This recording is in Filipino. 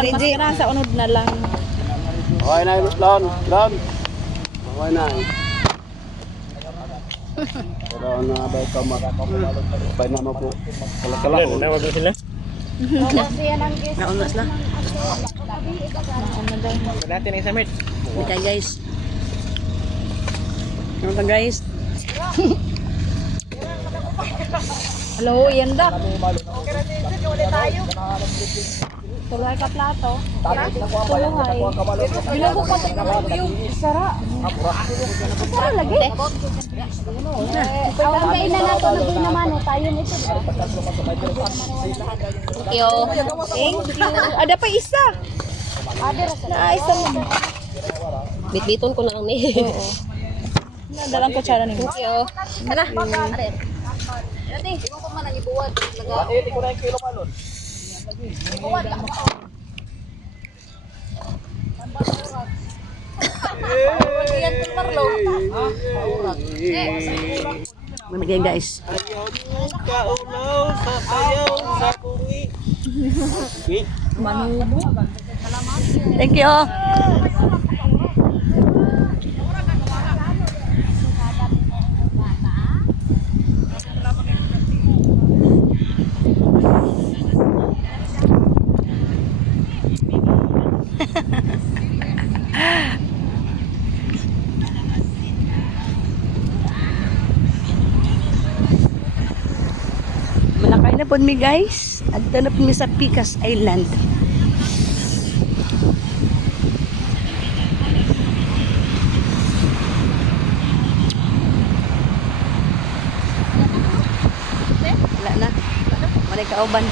kuan maskara sa unod na lang. Okay na, Lon. Lon. Okay na. Pero ano ba ito makakapay naman po. Kala-kala ko. Nawag na sila. Naunas na. Natin ang summit. Ika guys. Ano ka guys? Hello, yanda. Tulay ka plato. Tulay. Binugo ko yung sara. Sara lagi. Pagkain na nato na din naman tayo nito. Thank you. Ada pa isa. Na isa mo. Bitbiton ko na lang ni. Dalang kutsara ni mo. Thank you. Tara. Dati, di mo ko man ibuwad. Hindi ko na yung kilo malon. Mamigay guys. Ayaw mo kaunaw sa sayaw sa kungi. Thank you. Malakay na po mi guys. Adto na po mi sa Picas Island. Wala na. Wala kauban.